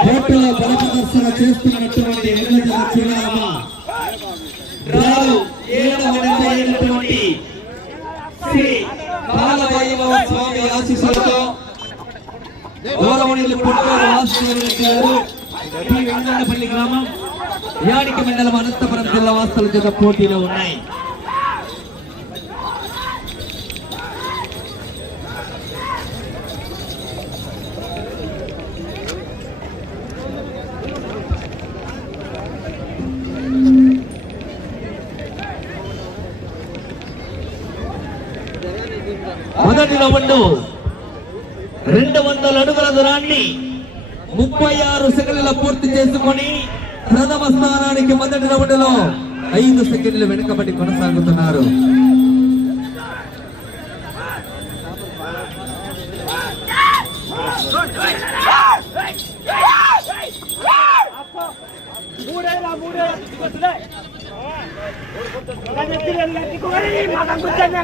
కోర్టులో ప్రదర్శన చేస్తున్నటువంటి ఎర్రజల చివరమ్మ శ్రీ బాలవైభవ స్వామి ఆశీస్సులతో గౌరవనీయులు పుట్టూరు వాసుదేవ గారు పి గ్రామం యాడికి మండలం అనంతపురం జిల్లా వాస్తవుల చేత పోటీలో ఉన్నాయి. మొదటిలో ఉండు. రెండు వందల అడుగుల దూరాన్ని ముప్పై ఆరు సెకండ్ల పూర్తి చేసుకొని ప్రథమ స్థానానికి మొదటి రౌండ్లో ఐదు సెకండ్లు వెనుకబడి కొనసాగుతున్నారు మూడేలా మూడేలా తీసుకొస్తుందే మాకు కూర్చొని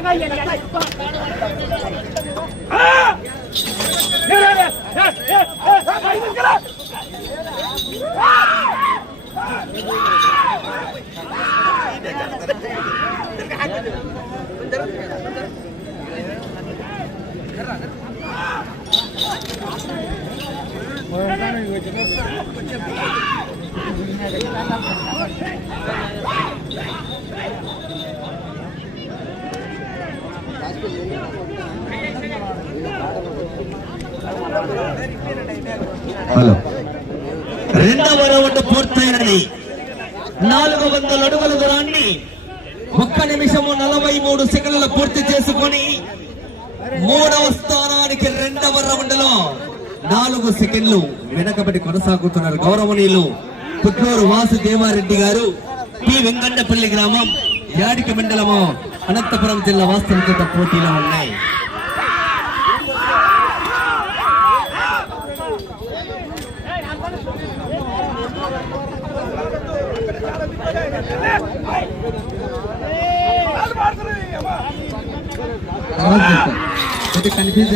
హలో. రెండవ రౌండ్ పూర్తయినది. నాలుగు వందల అడుగుల దూరాన్ని ఒక్క నిమిషము నలభై మూడు సెకండ్ల పూర్తి చేసుకొని మూడవ స్థానానికి రెండవ రౌండ్లో నాలుగు సెకండ్లు వెనకబడి కొనసాగుతున్నారు గౌరవనీయులు పుట్టూరు వాసుదేవారెడ్డి గారు పి వెంకన్నపల్లి గ్రామం యాడికి మండలము అనంతపురం జిల్లా వాస్తవికత పోటీలో ఉన్నాయి. కన్ఫ్యూజ్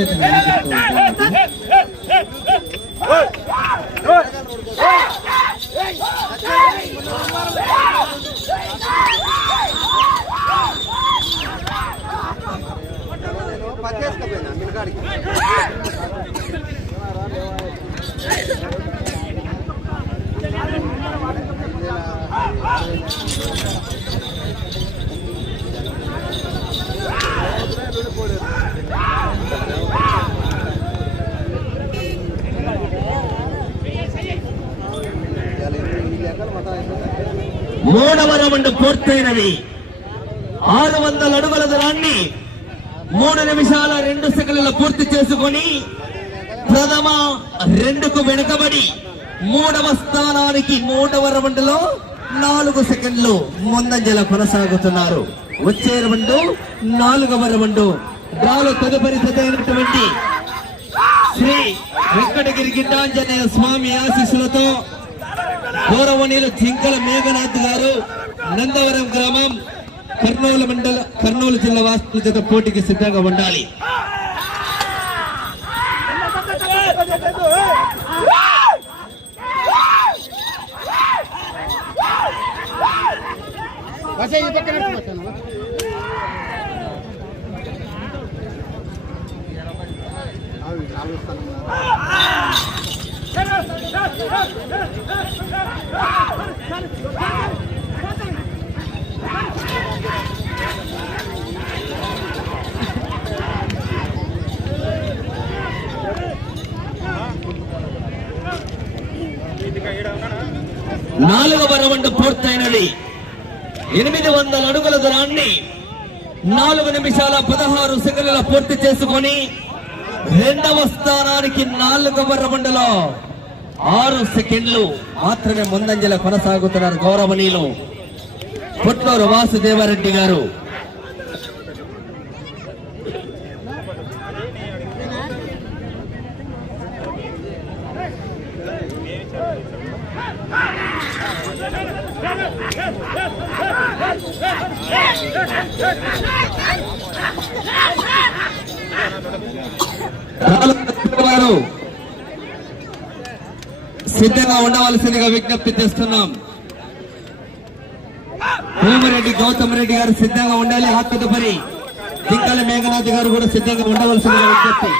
మూడవ రౌండ్ పూర్తయినది. ఆరు వందల అడుగుల దూరాన్ని మూడు నిమిషాల రెండు సెకండ్ల పూర్తి చేసుకొని ప్రథమ రెండుకు వెనుకబడి మూడవ స్థానానికి మూడవ రౌండ్లో నాలుగు సెకండ్లు ముందంజల కొనసాగుతున్నారు. వచ్చే రౌండ్ నాలుగవ రౌండ్. డ్రాలో తదుపరి అయినటువంటి శ్రీ వెంకటగిరి గిడ్డాంజనేయ స్వామి ఆశీస్సులతో గౌరవనీయులు జింకల మేఘనాథ్ గారు నందవరం గ్రామం కర్నూలు మండల కర్నూలు జిల్లా వాసుల చేత పోటీకి సిద్ధంగా ఉండాలి. నాలుగవ రౌండ్ పూర్తయినది. ఎనిమిది వందల అడుగుల దూరాన్ని నాలుగు నిమిషాల పదహారు సెకండ్ల పూర్తి చేసుకొని రెండవ స్థానానికి నాలుగవ రౌండ్లో ఆరు సెకండ్లు మాత్రమే ముందంజల కొనసాగుతున్నారు గౌరవనీయులు పుట్లూరు వాసుదేవారెడ్డి గారు. సిద్ధంగా ఉండవలసిందిగా విజ్ఞప్తి చేస్తున్నాం. భూమిరెడ్డి గౌతమ్ రెడ్డి గారు సిద్ధంగా ఉండాలి ఆ తదుపరి దింకల మేఘనాథ్ గారు కూడా సిద్ధంగా ఉండవలసిందిగా విజ్ఞప్తి!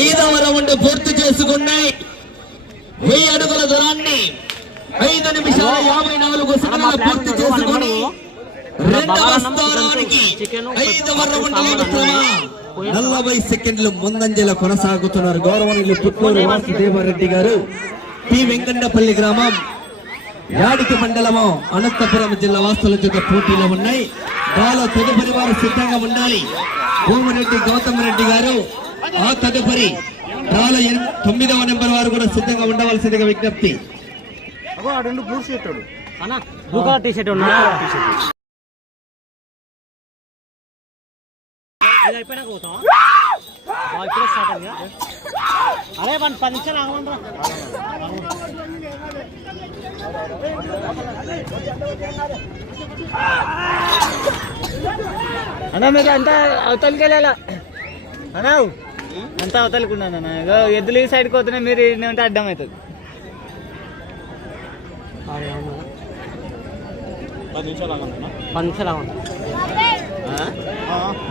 ఐదవ రౌండ్ పూర్తి చేసుకున్నాయి. వెయ్యి అడుగుల దూరాన్ని ఐదు నిమిషాల యాభై నాలుగు సెకండ్లు పూర్తి చేసుకుని రెండవ స్థానానికి ఐదవ రౌండ్ మిత్రమా నలభై సెకండ్లు ముందంజలో కొనసాగుతున్నారు గౌరవనీయులు పుత్తూరు వాసుదేవారెడ్డి గారు. పి వెంకన్నపల్లి గ్రామం యాడికి మండలము అనంతపురం జిల్లా వాస్తుల చేత పోటీలో ఉన్నాయి. దాలో తదుపరి వారు సిద్ధంగా ఉండాలి. భూమిరెడ్డి గౌతమ్ రెడ్డి గారు. ఆ తదుపరి ఎన్- తొమ్మిదవ నెంబర్ వారు కూడా సిద్ధంగా ఉండవలసిందిగా విజ్ఞప్తి. అన్న బ్లూ కలర్ టీ షర్ట్ ఉన్నా ఇది అయిపోయినాక పోతావా? బాగా ఇప్పుడే స్టార్ట్ అయింది అరే పని పది నిమిషాలు ఆగమంటారా? అన్న మీరు అంతా అవతలికి వెళ్ళాలా? అన్నా అంతా అవతలికి ఉన్నాను అన్న ఎద్దులు ఈ సైడ్కి పోతున్నాయి మీరు ఉంటే అడ్డం అవుతుంది. పది నిమిషాలు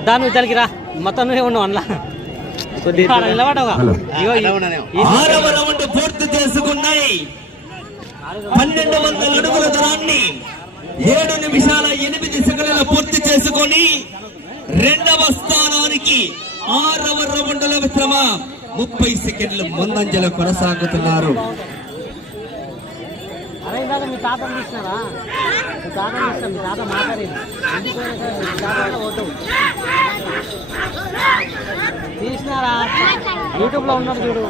దాని ఇద్దరికి రా. మొత్తం నువ్వే ఉండవు అందులో ఆరవ రౌండ్ పూర్తి చేసుకున్నాయి. పన్నెండు వందల అడుగుల దూరాన్ని ఏడు నిమిషాల ఎనిమిది సెకండ్ల పూర్తి చేసుకొని రెండవ స్థానానికి ఆరవ రౌండ్ల మిత్రమ ముప్పై సెకండ్లు ముందంజలో కొనసాగుతున్నారు. తీసినారా? యూట్యూబ్లో ఉన్నాడు చూడు!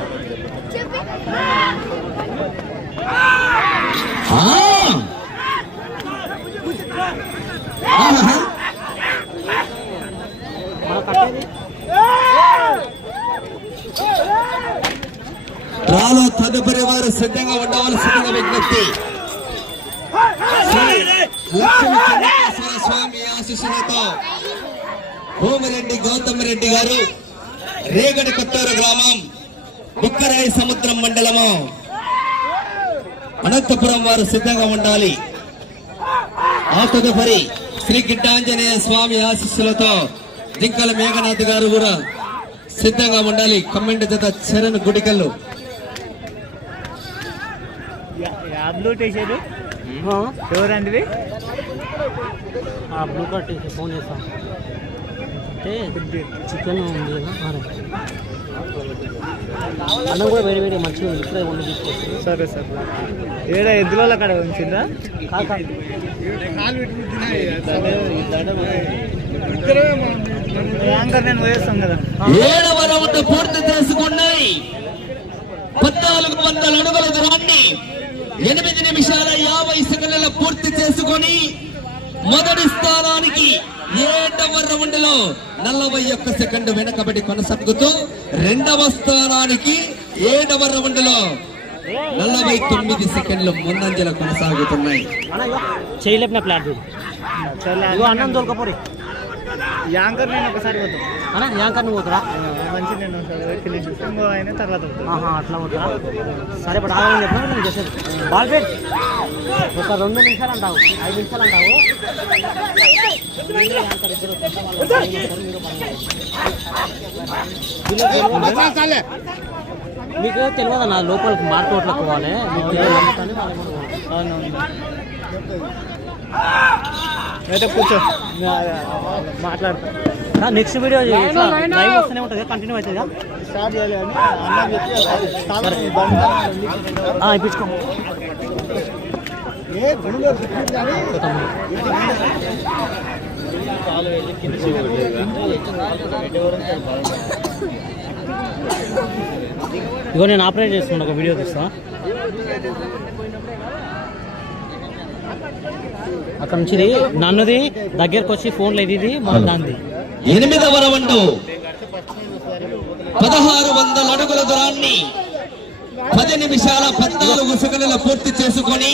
మన కట్టేది తదుపరి వారు సిద్ధంగా ఉండవలసిన విజ్ఞప్తి. స్వామి ఆశీస్సులతో భూమిరెడ్డి గౌతమ్ రెడ్డి గారు రేగడి కొత్తూరు గ్రామం బుక్కరాయి సముద్రం మండలము అనంతపురం వారు సిద్ధంగా ఉండాలి. ఆ తదుపరి శ్రీ గిడ్డాంజనేయ స్వామి ఆశీస్సులతో దింకల మేఘనాథ్ గారు కూడా సిద్ధంగా ఉండాలి. కమ్మెండి జత Charan Gudikallu. Blue T shirt ఆ, ఎవరండి ఆ blue colour T shirt phone చేస్తాం. అంటే చికెన్ ఉంది. అన్నం కూడా వేడి వేడి మంచిగా ఉంది ఇప్పుడే వండి తీసుకొచ్చి సరే సరే. ఏడ ఎద్దుల అక్కడ ఉంచిందా యాంకర్ నేను పోయేస్తాం కదా. ఏడవ రౌండ్ పూర్తి చేసుకున్నాయి. పద్నాలుగు వందల అడుగుల దూరాన్ని ఎనిమిది నిమిషాల యాభై సెకండ్ల పూర్తి చేసుకొని మొదటి స్థానానికి ఏడవ రౌండ్లో నలభై ఒక్క సెకండ్ వెనకబడి కొనసాగుతూ రెండవ స్థానానికి ఏడవ రౌండ్లో నలభై తొమ్మిది సెకండ్లు ముందంజలో కొనసాగుతున్నాయి. అన్న చేయలేపిన ప్లాట్ యాంకర్ నేను ఒకసారి పోతాం. అన్న యాంకర్ నువ్వు పోతురా మంచి నేను ఒకసారి ఆయన తర్వాత అట్లా పోతురా సరే ఇప్పుడు ఆగమని చెప్పినా నేను చేసేది బాల్ పెట్. ఒక రెండు నిమిషాలు అంటావు ఐదు నిమిషాలు అంటావు. మీకు తెలియదు నా లోపలికి మార్కెట్లోకి పోవాలి? మీకు తెలియదు? అయితే కూర్చో. మాట్లాడతా. నెక్స్ట్ వీడియో లైవ్ వస్తూనే ఉంటుంది కంటిన్యూ అవుతుందా స్టార్ట్ చేయాలి ఇప్పించుకో. ఇగో నేను ఆపరేట్ చేస్తున్నా ఒక వీడియో తీస్తా. అక్కడ నుంచి నన్నుది దగ్గరకు వచ్చి ఫోన్లో ఇది ఇది మన దాంది ఎనిమిదవ రౌండ్. పదహారు వందల అడుగుల దూరాన్ని పది నిమిషాల పద్నాలుగు సెకండ్ల పూర్తి చేసుకొని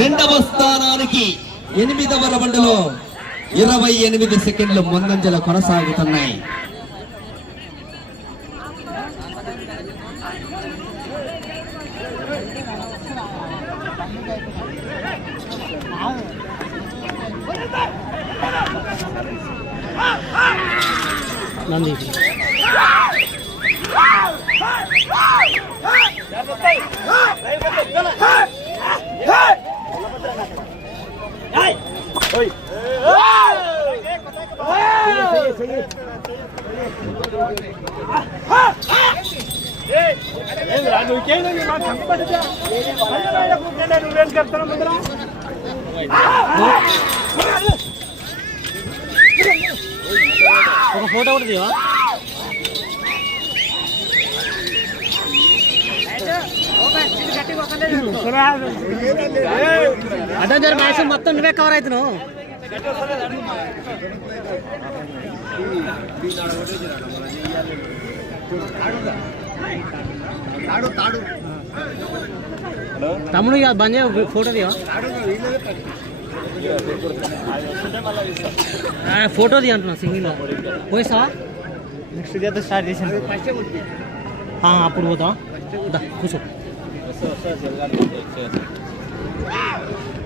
రెండవ స్థానానికి ఎనిమిదవ రౌండ్లో ఇరవై ఎనిమిది సెకండ్లు ముందంజల కొనసాగుతున్నాయి. ఒక ఫోటో కూడా తీవా అదే జర మ్యాక్సిమం మొత్తం నువ్వే కవర్ అవుతున్నావు. తమ్ముడు ఇక బంద్ చేయ ఫోటో ఫోటో తీ అంటున్నా సింగిల్ పోయిసా నెక్స్ట్ చేత స్టార్ట్ చేసింది అప్పుడు పోతా దా, కూర్చో.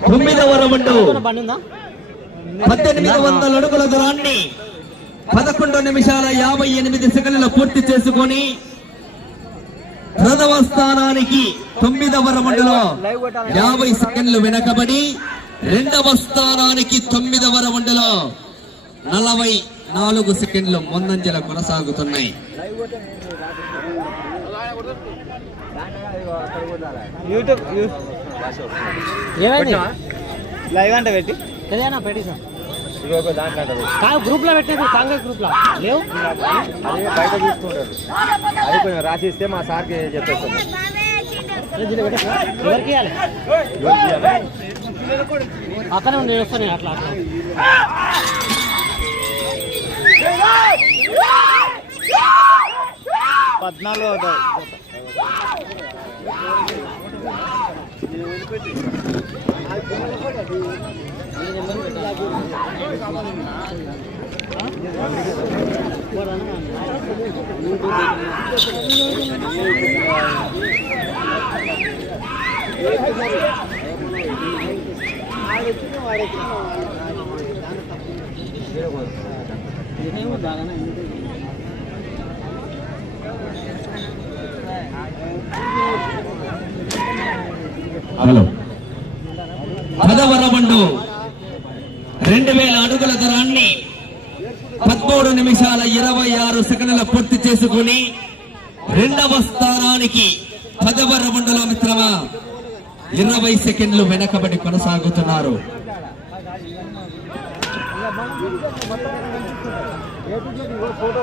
తొమ్మిదవ రౌండ్ పద్దెనిమిది వందల అడుగుల దూరాన్ని పదకొండు నిమిషాల యాభై ఎనిమిది సెకండ్ల పూర్తి చేసుకొని ప్రథమ స్థానానికి తొమ్మిదవ రౌండ్లో యాభై సెకండ్లు వెనకబడి రెండవ స్థానానికి తొమ్మిదవ రౌండ్లో నలభై నాలుగు సెకండ్లు ముందంజల కొనసాగుతున్నాయి. యూట్యూబ్ లైవ్ అంటే పెట్టి. తెలియనా పెట్టి సార్. కాదు గ్రూప్లో పెట్టేది కాంగ్రెస్ గ్రూప్లో. లేవు? అది బయట తీసుకుంటారు. అది కొంచెం రాసిస్తే మా సార్కి చెప్పేస్తాం? ఎవరికి ఇవ్వాలి? అక్కడే ఉండి వస్తాను నేను అట్లా. అట్లా పద్నాలుగు హలో రెండు రెండు వేల అడుగుల ధరాన్ని పదమూడు నిమిషాల ఇరవై ఆరు సెకండ్ల పూర్తి చేసుకుని రెండవ స్థానానికి పదవ రౌండ్ల మిత్రమ ఇరవై సెకండ్లు వెనకబడి కొనసాగుతున్నారు. ఫోటో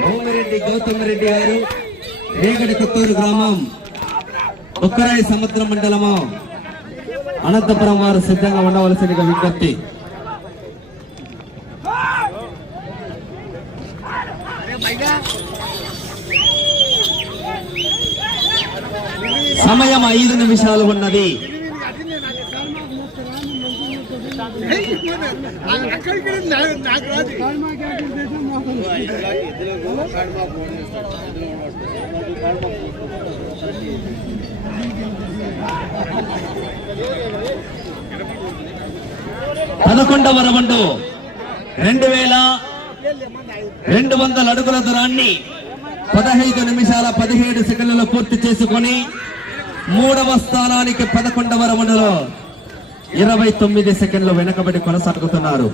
భూమిరెడ్డి గౌతమ్ రెడ్డి గారు రేగడి కొత్తూరు గ్రామం బొక్కరాయి సముద్ర మండలము. అనంతపురం వారు సిద్ధంగా ఉండవలసిన విజ్ఞప్తి సమయం ఐదు నిమిషాలు ఉన్నది పదకొండవ రౌండు. రెండు వేల రెండు వందల అడుగుల దూరాన్ని పదహైదు నిమిషాల పదిహేడు సెకండ్లలో పూర్తి చేసుకొని మూడవ స్థానానికి పదకొండవ రౌండ్లో ఇరవై తొమ్మిది సెకండ్లు వెనకబడి కొనసాగుతున్నారు.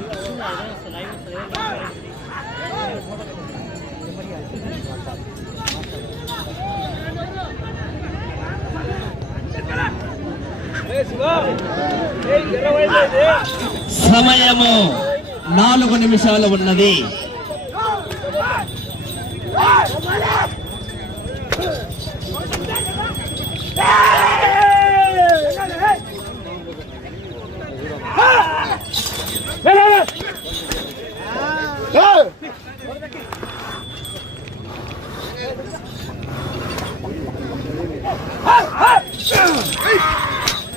సమయము నాలుగు నిమిషాలు ఉన్నది Hey!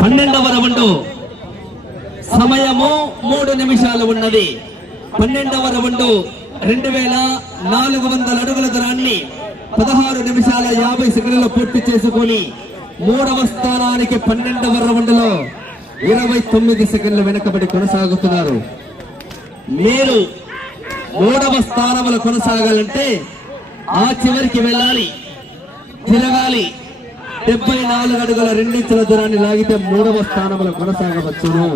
పన్నెండవ రౌండ్. సమయము మూడు నిమిషాలు ఉన్నది. పన్నెండవ రౌండ్ రెండు వేల నాలుగు వందల అడుగుల దూరాన్ని పదహారు నిమిషాల యాభై సెకండ్లలో పూర్తి చేసుకొని మూడవ స్థానానికి పన్నెండవ రౌండ్లో ఇరవై తొమ్మిది సెకండ్లు వెనకబడి కొనసాగుతున్నారు. మీరు మూడవ స్థానంలో కొనసాగాలంటే ఆ చివరికి వెళ్ళాలి తిరగాలి. డెబ్బై నాలుగు అడుగుల రెండించుల దూరాన్ని లాగితే మూడవ స్థానంలో కొనసాగవచ్చును.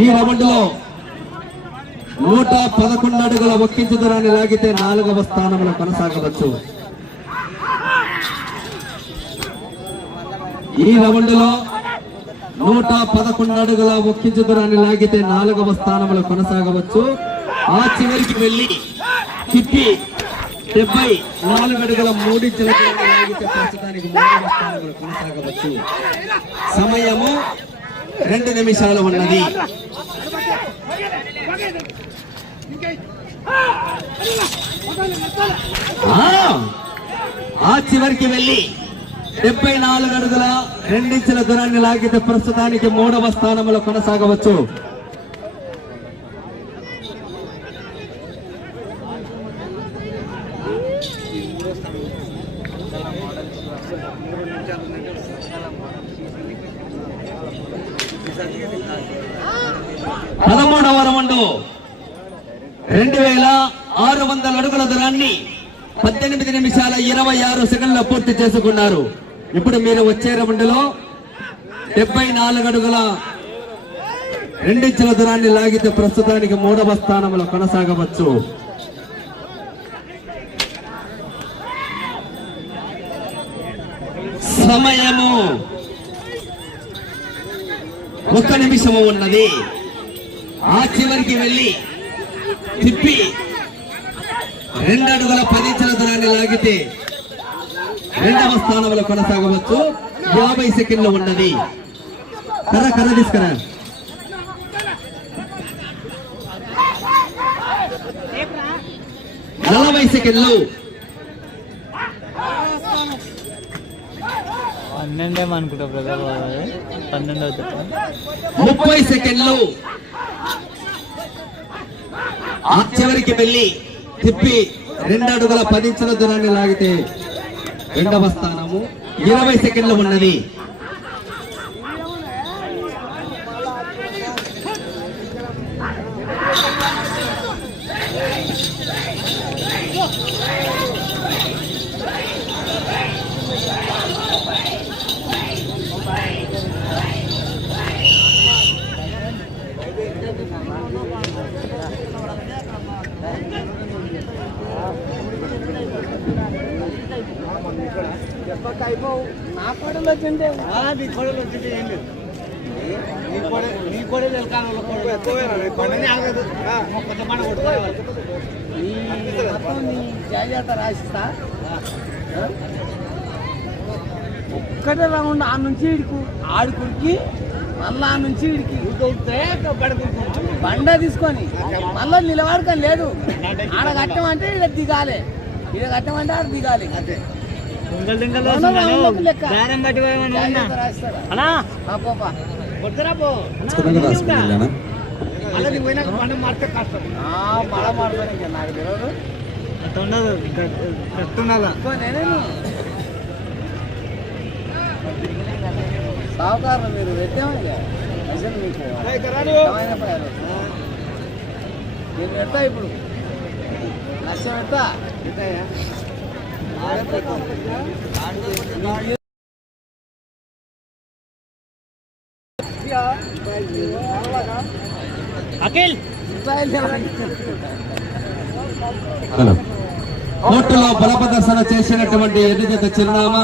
ఈ రౌండ్లో నూట పదకొండు అడుగుల ఒక్కించు దూరాన్ని లాగితే నాలుగవ స్థానంలో కొనసాగవచ్చు. ఈ రౌండ్లో నూట పదకొండు అడుగుల ఒక్కించు దూరాన్ని లాగితే నాలుగవ స్థానంలో కొనసాగవచ్చు. ఆ చివరికి వెళ్ళి తిప్పి డెబ్బై నాలుగు అడుగుల మూడించుల ప్రస్తుతానికి మూడవ స్థానంలో కొనసాగవచ్చు. సమయము రెండు నిమిషాలు ఉన్నది. ఆ, ఆ చివరికి వెళ్ళి డెబ్బై నాలుగు అడుగుల రెండించిన దూరాన్ని లాగితే ప్రస్తుతానికి మూడవ స్థానంలో కొనసాగవచ్చు పదమూడవ రౌండ్ రెండు వేల ఆరు వందల అడుగుల దూరాన్ని పద్దెనిమిది నిమిషాల ఇరవై ఆరు సెకండ్ల పూర్తి చేసుకున్నారు ఇప్పుడు మీరు వచ్చే రౌండ్లో డెబ్బై నాలుగు అడుగుల రెండించుల దూరాన్ని లాగితే ప్రస్తుతానికి మూడవ స్థానంలో కొనసాగవచ్చు. సమయము ఒక్క నిమిషము ఉన్నది. ఆ చివరికి వెళ్ళి తిప్పి రెండు అడుగుల పది ఇంచుల దూరాన్ని లాగితే రెండవ స్థానంలో కొనసాగవచ్చు. యాభై సెకండ్లు ఉన్నది. కర్ర కర్ర తీసుకురా. నలభై సెకండ్లు. పన్నెండేమో అనుకుంటా బ్రదర్ పన్నెండు ముప్పై సెకండ్లు. ఆ చివరికి వెళ్ళి తిప్పి రెండు అడుగుల పది ఇంచుల దూరాన్ని లాగితే రెండవ స్థానము. ఇరవై సెకండ్లు ఉన్నది. నా కోడలు వచ్చింటే నీ కోడలు వచ్చింటే ఏం లేదు నీ కోడలు నీ కోడలు ఎలకాలంలో కోడలు కొండనే ఆగదు కొంచెం మాట కొట్టుకోవాలి నీ జాగ్రత్త రాసిస్తా ఒక్కటే రౌండ్ ఆ నుంచి ఇడుకు. ఆడుకుడికి మళ్ళా ఆ నుంచి ఇడికి. బండ తీసుకొని మళ్ళీ నిలబడకం లేదు. ఆడ కట్టమంటే ఇక్కడ దిగాలి. ఇక్కడ కట్టమంటే ఆడ దిగాలి. అంతే దింగలు దింగలు. జాగ్రత్త రాస్తారా? అన్నా. కొట్టురా పో. అలా నీకు పోయినాక మనం మారితే కష్టం. ఆ, మడ మాడతాను నాకు తెలియదు ఉండదు. నేనేను సావుకారు మీరు మీకు. నేను పెడతా ఇప్పుడు. లక్ష పెడతా అఖిల్! కోర్టులో బల ప్రదర్శన చేసినటువంటి ఎదుజత చిరునామా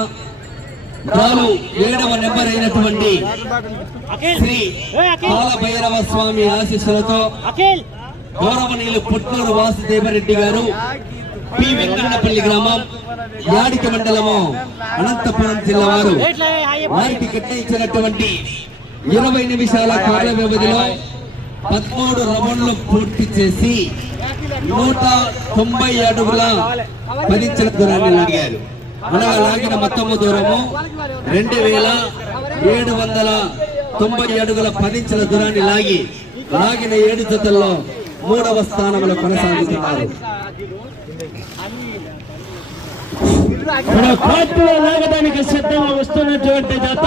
రాలు ఏడవ నెంబర్ అయినటువంటి శ్రీ కాలభైరవ స్వామి ఆశీస్సులతో గౌరవనీయులు పుట్నూరు వాసుదేవరెడ్డి గారు పి వెంకటపల్లి గ్రామం యాడికి మండలము అనంతపురం జిల్లా వారు. వారికి కేటాయించినటువంటి ఇరవై నిమిషాల కాల వ్యవధిలో పదమూడు రౌండ్లు పూర్తి చేసి నూట తొంభై అడుగుల పదించిన దూరాన్ని లాగారు. అనగా లాగిన మొత్తము దూరము రెండు వేల ఏడు వందల తొంభై అడుగుల పదించిన దూరాన్ని లాగి లాగిన ఏడు జతల్లో మూడవ స్థానంలో కొనసాగుతున్నారు. మన కోర్టులో లాగడానికి సిద్ధంగా వస్తున్నటువంటి జత